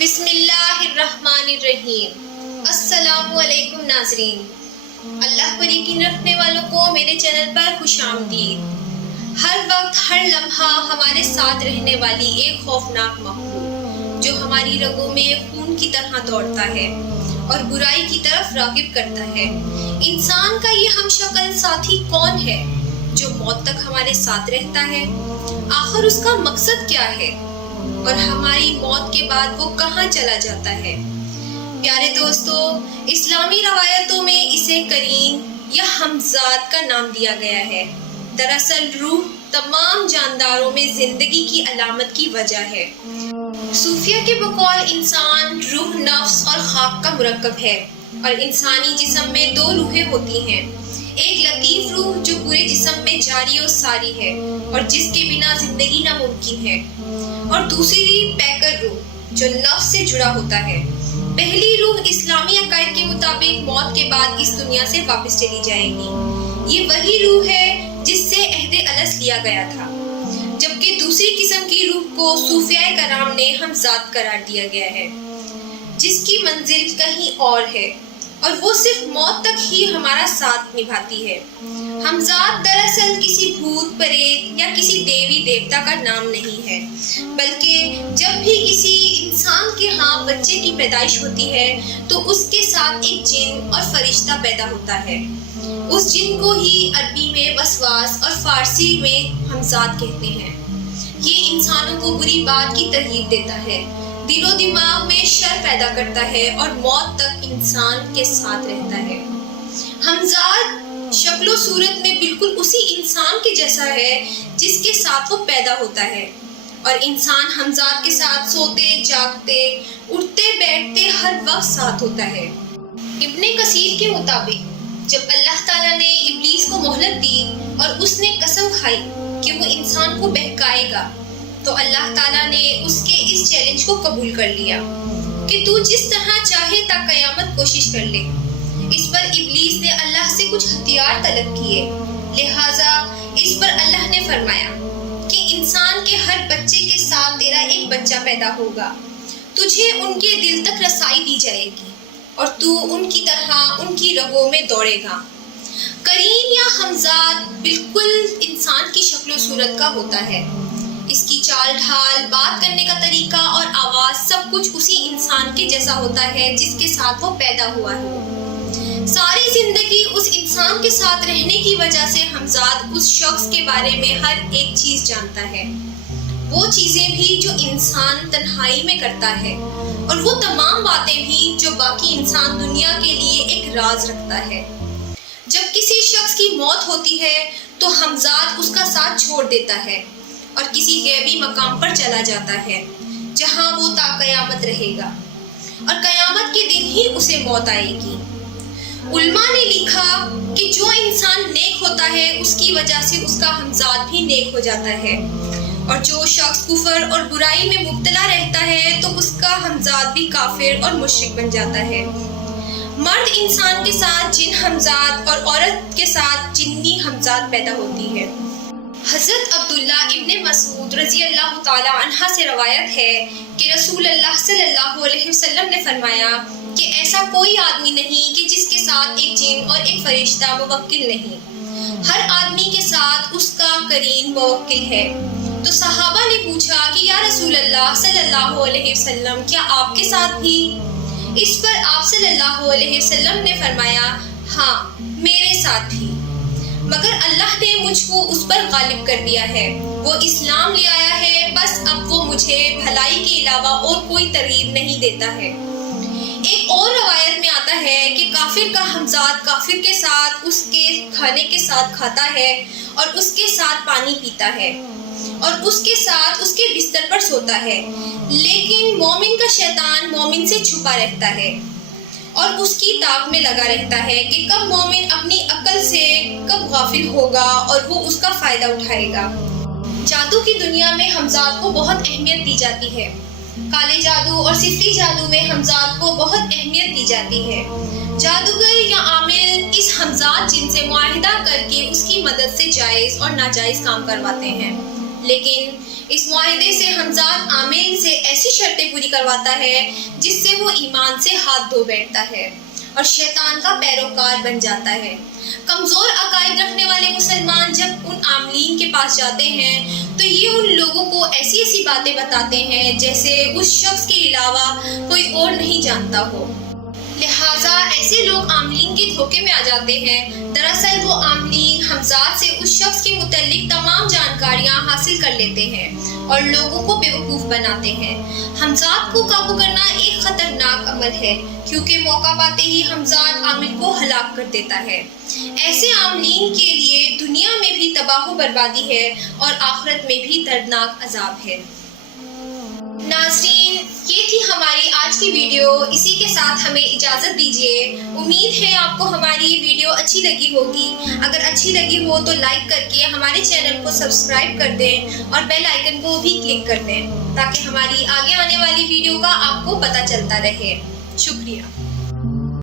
بسم اللہ الرحمن الرحیم۔ السلام علیکم ناظرین، اللہ پر یقین رکھنے والوں کو میرے چینل پر خوش آمدید۔ ہر وقت ہر لمحہ ہمارے ساتھ رہنے والی ایک خوفناک مخلوق جو ہماری رگوں میں خون کی طرح دوڑتا ہے اور برائی کی طرف راغب کرتا ہے۔ انسان کا یہ ہم شکل ساتھی کون ہے جو موت تک ہمارے ساتھ رہتا ہے؟ آخر اس کا مقصد کیا ہے اور ہماری موت کے بعد وہ کہاں چلا جاتا ہے؟ پیارے دوستو، اسلامی روایتوں میں اسے قرین یا ہمزاد کا نام دیا گیا ہے۔ دراصل روح تمام جانداروں میں زندگی کی علامت کی وجہ ہے۔ صوفیہ کے بقول انسان روح، نفس اور خاک کا مرکب ہے، اور انسانی جسم میں دو روحیں ہوتی ہیں، ایک لطیف روح جو پورے جسم میں جاری و ساری ہے اور جس کے بنا زندگی ناممکن ہے، اور دوسری پیکر روح جو نفس سے جڑا ہوتا ہے۔ پہلی روح اسلامی عقائد کے مطابق موت کے بعد اس دنیا سے واپس چلی جائے گی۔ یہ وہی روح ہے جس سے عہد الست لیا گیا تھا، جبکہ دوسری قسم کی روح کو صوفیاء کرام نے ہمزاد قرار دیا گیا ہے، جس کی منزل کہیں اور ہے اور وہ صرف موت تک ہی ہمارا ساتھ نبھاتی ہے۔ ہمزاد دراصل کسی بھوت پریت یا کسی دیوی دیوتا کا نام نہیں ہے، بلکہ جب بھی کسی انسان کے ہاں بچے کی پیدائش ہوتی ہے تو اس کے ساتھ ایک جن اور فرشتہ پیدا ہوتا ہے۔ اس جن کو ہی عربی میں وسواس اور فارسی میں ہمزاد کہتے ہیں۔ یہ انسانوں کو بری بات کی ترغیب دیتا ہے، دل و دماغ میں شر پیدا کرتا ہے اور موت تک انسان کے ساتھ رہتا ہے۔ ہمزاد شکل و صورت میں بالکل اسی انسان کے جیسا ہے جس کے ساتھ وہ پیدا ہوتا ہے، اور انسان ہمزاد کے ساتھ سوتے جاگتے اٹھتے بیٹھتے ہر وقت ساتھ ہوتا ہے۔ ابن کثیر کے مطابق جب اللہ تعالیٰ نے ابلیس کو مہلت دی اور اس نے قسم کھائی کہ وہ انسان کو بہکائے گا، تو اللہ تعالیٰ نے اس کے اس چیلنج کو قبول کر لیا کہ تو جس طرح چاہے تا قیامت کوشش کر لے۔ اس پر ابلیس نے اللہ سے کچھ ہتھیار طلب کیے، لہٰذا اس پر اللہ نے فرمایا کہ انسان کے ہر بچے کے ساتھ تیرا ایک بچہ پیدا ہوگا، تجھے ان کے دل تک رسائی دی جائے گی اور تو ان کی طرح ان کی رگوں میں دوڑے گا۔ قرین یا ہمزاد بالکل انسان کی شکل و صورت کا ہوتا ہے۔ اس کی چال ڈھال، بات کرنے کا طریقہ اور آواز سب کچھ اسی انسان کے جیسا ہوتا ہے جس کے ساتھ وہ پیدا ہوا ہے۔ ساری زندگی اس انسان کے ساتھ رہنے کی وجہ سے ہمزاد اس شخص کے بارے میں ہر ایک چیز جانتا ہے، وہ چیزیں بھی جو انسان تنہائی میں کرتا ہے اور وہ تمام باتیں بھی جو باقی انسان دنیا کے لیے ایک راز رکھتا ہے۔ جب کسی شخص کی موت ہوتی ہے تو ہمزاد اس کا ساتھ چھوڑ دیتا ہے اور کسی غیبی مقام پر چلا جاتا ہے جہاں وہ تا قیامت رہے گا، اور قیامت کے دن ہی اسے موت آئے گی۔ علماء نے لکھا کہ جو انسان نیک ہوتا ہے اس کی وجہ سے اس کا ہمزاد بھی نیک ہو جاتا ہے، اور جو شخص کفر اور برائی میں مبتلا رہتا ہے تو اس کا ہمزاد بھی کافر اور مشرک بن جاتا ہے۔ مرد انسان کے ساتھ جن ہمزاد اور عورت کے ساتھ جنی ہمزاد پیدا ہوتی ہے۔ حضرت عبداللہ ابن مسعود رضی اللہ تعالی عنہ سے روایت ہے کہ رسول اللہ صلی اللہ علیہ وسلم نے فرمایا کہ ایسا کوئی آدمی نہیں کہ جس کے ساتھ ایک جن اور ایک فرشتہ موکل نہیں، ہر آدمی کے ساتھ اس کا قرین موکل ہے۔ تو صحابہ نے پوچھا کہ یا رسول اللہ صلی اللہ علیہ وسلم، کیا آپ کے ساتھ بھی؟ اس پر آپ صلی اللہ علیہ وسلم نے فرمایا، ہاں میرے ساتھ بھی، مگر اللہ نے مجھ کو اس پر غالب کر دیا ہے، وہ اسلام لے آیا ہے، بس اب وہ مجھے بھلائی کے علاوہ اور کوئی ترغیب نہیں دیتا ہے۔ ایک اور روایت میں آتا ہے کہ کافر کا ہمزاد کافر کے ساتھ اس کے کھانے کے ساتھ کھاتا ہے اور اس کے ساتھ پانی پیتا ہے اور اس کے ساتھ اس کے بستر پر سوتا ہے، لیکن مومن کا شیطان مومن سے چھپا رہتا ہے اور اس کی تاک میں لگا رہتا ہے کہ کب مومن اپنی عقل سے کب غافل ہوگا اور وہ اس کا فائدہ اٹھائے گا۔ جادو کی دنیا میں ہمزاد کو بہت اہمیت دی جاتی ہے۔ کالے جادو اور سفری جادو میں ہمزاد کو بہت اہمیت دی جاتی ہے۔ جادوگر یا عامل اس ہمزاد جن سے معاہدہ کر کے اس کی مدد سے جائز اور ناجائز کام کرواتے ہیں، لیکن اس معاہدے سے حمزاد عامر سے ایسی شرطیں پوری کرواتا ہے جس سے وہ ایمان سے ہاتھ دھو بیٹھتا ہے اور شیطان کا پیروکار بن جاتا ہے۔ کمزور عقائد رکھنے والے مسلمان جب ان عاملین کے پاس جاتے ہیں تو یہ ان لوگوں کو ایسی ایسی باتیں بتاتے ہیں جیسے اس شخص کے علاوہ کوئی اور نہیں جانتا ہو، لہٰذا ایسے لوگ عاملین کے دھوکے میں آ جاتے ہیں۔ دراصل وہ عاملین حمزاد سے اس شخص کے متعلق تمام جانکاریاں حاصل کر لیتے ہیں اور لوگوں کو بیوقوف بناتے ہیں۔ حمزاد کو قابو کرنا ایک خطرناک عمل ہے کیونکہ موقع پاتے ہی حمزاد عامل کو ہلاک کر دیتا ہے۔ ایسے عاملین کے لیے دنیا میں بھی تباہ و بربادی ہے اور آخرت میں بھی دردناک عذاب ہے۔ ناظرین، یہ تھی ہماری آج کی ویڈیو، اسی کے ساتھ ہمیں اجازت دیجیے۔ امید ہے آپ کو ہماری ویڈیو اچھی لگی ہوگی۔ اگر اچھی لگی ہو تو لائک کر کے ہمارے چینل کو سبسکرائب کر دیں اور بیل آئیکن کو بھی کلک کر دیں تاکہ ہماری آگے آنے والی ویڈیو کا آپ کو پتہ چلتا رہے۔ شکریہ۔